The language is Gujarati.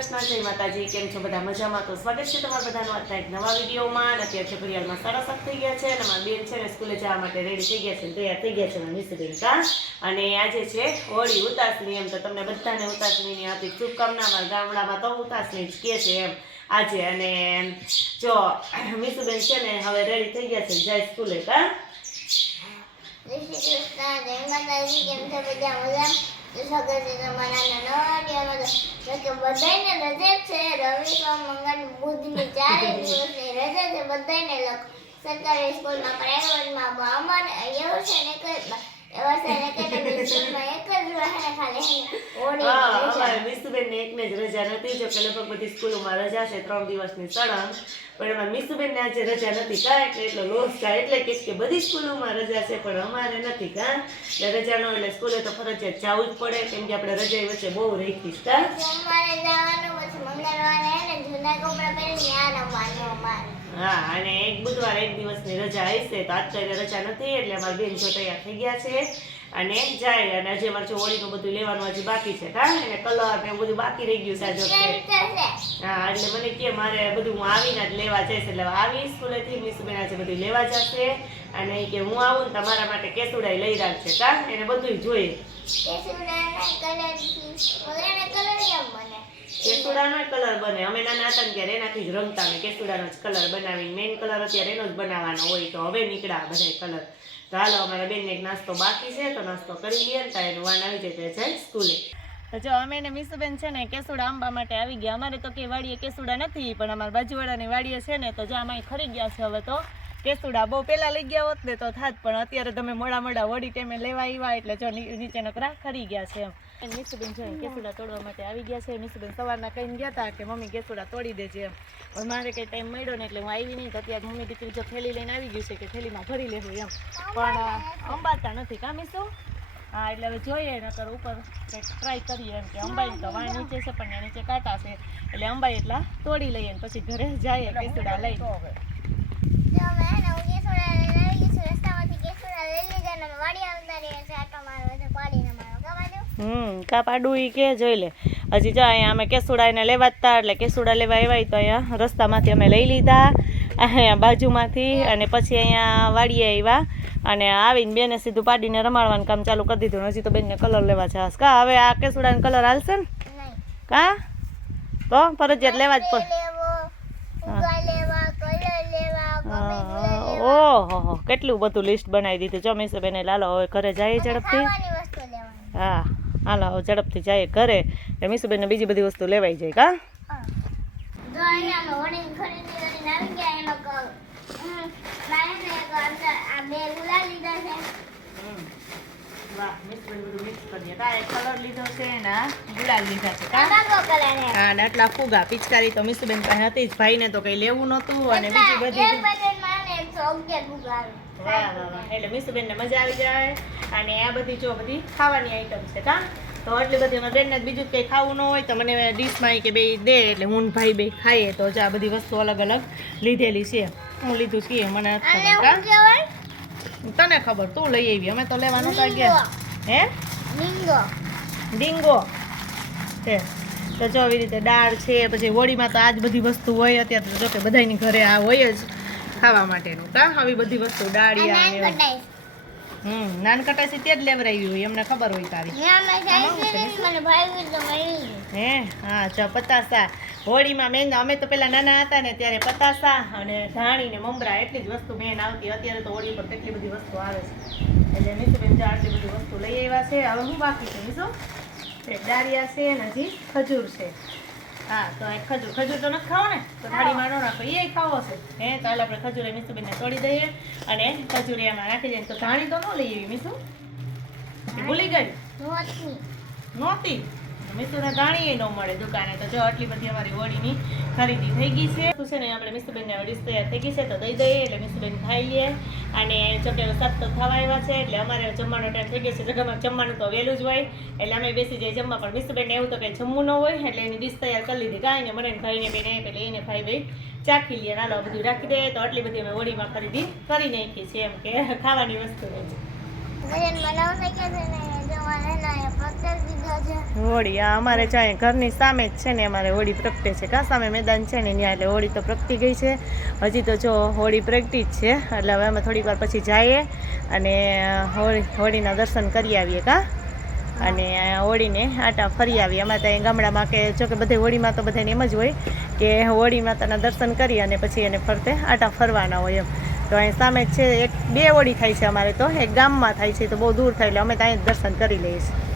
કૃષ્ણ, જય માતાજી. કેમ છો બધા? મજામાં? તો સ્વાગત છે તમારા બધાનું આજના એક નવા વિડીયોમાં. અત્યારે છે ઘડિયાળમાં 7:30 થઈ ગયા છે અને મારી બેન છે ને સ્કૂલે જવા માટે રેડી થઈ ગયા છે, તૈયાર થઈ ગયા છે મિસબેન કા. અને આજે છે હોળી ઉતાસની. એમ તો તમને બધાને ઉતાસનીની હાર્દિક શુભકામના. અમારા ગામડામાં તો ઉતાસની જ કહે છે એમ આજે. અને જો મિસબેન છે ને હવે રેડી થઈ ગયા છે, જાય સ્કૂલે કા. સરકારી સ્કૂલમાં પ્રાઇવેટમાં અમર એવું છે ને કે એવા છે ને કે સ્કૂલમાં એક જ રહે ખાલી હોળી મિસુબેન ને એકને જ રજા નથી. જો કે લગભગ બધી સ્કૂલોમાં રજા છે 3 દિવસની સળંગ, પણ એમાં મિસુબેન ને આજે રજા નથી કા. એટલો લોસ થાય એટલે કે બધી સ્કૂલોમાં રજા છે પણ અમારે નથી કા. એટલે રજા ન એટલે સ્કૂલે તો ફરજિયાત જવું જ પડે, કેમ કે આપણે રજા વચ્ચે બહુ રહી કા. સોમવારે જવાનું પછી મંગળવારે ને જૂના કપડા પહેરીને આ રમવાનું અમારે. હા, અને એક બુધવાર એક દિવસની રજા હશે તો આજ તો એને રજા નથી એટલે અમારા બેન જો તૈયાર થઈ ગયા છે અને જાય. અને હજી અમારે હોળીનું બધું લેવાનું હજી બાકી છે કા. એને કલર ને એવું બધું બાકી રહી ગયું છે આજે. હા, એટલે મને કે મારે બધું હું આવીને જ લેવા જઈશ. એટલે આવી સ્કૂલેથી મિસબેન આજે બધું લેવા જશે અને કે હું આવું ને તમારા માટે કેસુડાઈ લઈ રાખશે કા. એને બધું જોઈએ. કેસુડાનો કલર બને. અમે નાના હતા ને ત્યારે એનાથી જ રમતા. અમે કેસુડાનો જ કલર બનાવી. મેઇન કલર અત્યારે એનો જ બનાવવાનો હોય તો હવે નીકળ્યા બધા કલર. તો હાલો, અમારા બેનને એક નાસ્તો બાકી છે તો નાસ્તો કરી લઈએ ને તારે વાન આવી જાય સ્કૂલે. તો જો અમે ને મિસુબેન છે ને કેસુડા આંબા માટે આવી ગયા. અમારે તો કે વાડીએ કેસુડા નથી, પણ અમારા બાજુવાળાની વાડીએ છે ને તો જો અમે ખરી ગયા છે હવે તો કેસુડા. બહુ પહેલા લઈ ગયા હોત ને તો થાત, પણ અત્યારે તમે મોડા હોળી ટાઈમે લેવા આવ્યા એટલે જો નીચે નકરા ખરી ગયા છે એમ. મિસુબેન છે કેસુડા તોડવા માટે આવી ગયા છે. મિસુબેન સવારના કહીને ગયા હતા કે મમ્મી કેસુડા તોડી દેજે એમ, પણ મારે કંઈ ટાઈમ મળ્યો ને એટલે હું આવી નહીં. તો અત્યારે મમ્મી દીકરી જો થેલી લઈને આવી ગયું છે કે થેલીમાં ભરી લેવું એમ, પણ અંબાતા નથી કા મિસુ. હા, એટલે હવે જોઈએ નકર ઉપર કંઈક ટ્રાય કરીએ એમ કે અંબાઈ તો વાણ નીચે છે પણ ત્યાં નીચે કાંટા છે એટલે અંબાઈ એટલા તોડી લઈએ ને પછી ઘરે જઈએ કેસુડા લઈ. કા પાડું ઈ કે જોઈ લે. હજી જો અહીંયા અમે કેસુડા એને લેવા જતા એટલે કેસુડા લેવા આવ્યા તો અહીંયા રસ્તામાંથી અમે લઈ લીધા અહીંયા બાજુમાંથી, અને પછી અહીંયા વાડીએ આવ્યા અને આવીને બેને સીધું પાડીને રમાડવાનું કામ ચાલુ કરી દીધું. હજી તો બેનને કલર લેવા છે કા. હવે આ કેસુડાનો કલર હાલશે ને કા, તો ફરજિયાત લેવા જ પડે. ઓહો, કેટલું બધું લિસ્ટ બનાવી દીધું જો મિસબેને. લાલો હવે ઘરે જઈએ ઝડપથી. હા હાલો હવે ઝડપથી જઈએ ઘરે. મિસુબેન ને બીજી બધી વસ્તુ લેવાઈ જાય કા. આટલા ફુગા પિચકારી તો મિસુબેન પાસે હતી જ, ભાઈ ને તો કઈ લેવું નતું અને બીજી બધી એટલે મિસુબેન ને મજા આવી જાય. અને આ બધી જો બધી ખાવાની આઈટમ છે કા. તો એટલી બધી અમારા બેનને બીજું કંઈ ખાવું ન હોય તો મને ડીશમાં કે બે દે એટલે હું ભાઈ બે ખાઈએ. તો આ બધી વસ્તુ અલગ અલગ લીધેલી છે. હું લીધું છે મને તને ખબર, તું લઈ આવી. અમે તો લેવા નતા ગયા. હે ડીંગો છે તો જો આવી રીતે દાળ છે. પછી હોળીમાં તો આ જ બધી વસ્તુ હોય. અત્યારે તો જો કે બધાની ઘરે આ હોય જ ખાવા માટેનું કા. આવી બધી વસ્તુ દાળિયા નાનકટાઈ તે જ લેવરાવી હોય એમને ખબર હોય તારી. હે હા જો પતાસા હોળીમાં મેન. અમે તો પેલા નાના હતા ને ત્યારે પતાસા અને ધાણી ને મમરા એટલી જ વસ્તુ મેન આવતી. અત્યારે તો હોળી પર કેટલી બધી વસ્તુ આવે છે એટલે મિસુબેન જો આટલી બધી વસ્તુ લઈ આવ્યા છે. હવે હું બાકી છે મિસુ દાળિયા છે ને હજી ખજૂર છે. હા તો ખજૂર તો નથી ખાવો ને તો થાળીમાં ન નાખો, એ ખાવો છે હે. તો હાલ આપણે ખજૂરે મિસુબેનને તોડી દઈએ અને ખજૂરી એમાં નાખી દઈએ. તો ધાણી તો ન લઈ આવી મિસુ, ભૂલી ગઈ નહોતી. મિસુને ધાણી ન મળે દુકાને. તો જો આટલી બધી અમારી હોળીની ખરીદી થઈ ગઈ છે. શું છે ને આપણે મિસુબેનને ડીશ તૈયાર થઈ ગઈ છે તો દઈ દઈએ એટલે મિસુબેન ખાઈ લઈએ. અને જોકે વરસાદ તો થવા આવ્યા છે એટલે અમારે જમવાનો ટાઈમ થઈ ગયો છે. જગ્યામાં જમવાનું તો વહેલું જ હોય એટલે અમે બેસી જઈએ જમવા. પણ મિસુબેનને એવું તો કંઈ જમવું ન હોય એટલે એની ડીશ તૈયાર કરી લીધી કાંઈ ને મને ભાઈને બેને એટલે એને ભાઈ ભાઈ ચાખી લઈએ. નાલો બધું રાખી દઈએ. તો આટલી બધી અમે હોળીમાં ખરીદી કરી નાખી છે એમ કે ખાવાની વસ્તુ રહે છે. અમારે એના અહીંયા પ્રગટાવી દીધા છે. હોળી આ અમારે ચાય ઘરની સામે જ છે ને અમારે હોળી પ્રગટે છે કા સામે મેદાન છે ને ત્યાં એટલે હોળી તો પ્રગટી ગઈ છે હજી તો જો હોળી પ્રગટી જ છે એટલે હવે અમે થોડીક વાર પછી જઈએ અને હોળીના દર્શન કરી આવીએ કા અને હોળીને આટા ફરી આવીએ અમારે ત્યાં ગામડામાં કે જો કે બધે હોળીમાં તો બધાને એમ જ હોય કે હોળી માતાના દર્શન કરી અને પછી એને ફરતે આટા ફરવાના હોય એમ તો અહીં સામે જ છે 2 હોળી થાય છે અમારે તો એક ગામમાં થાય છે તો બહુ દૂર થાય એટલે અમે ત્યાં જ દર્શન કરી લઈએ છીએ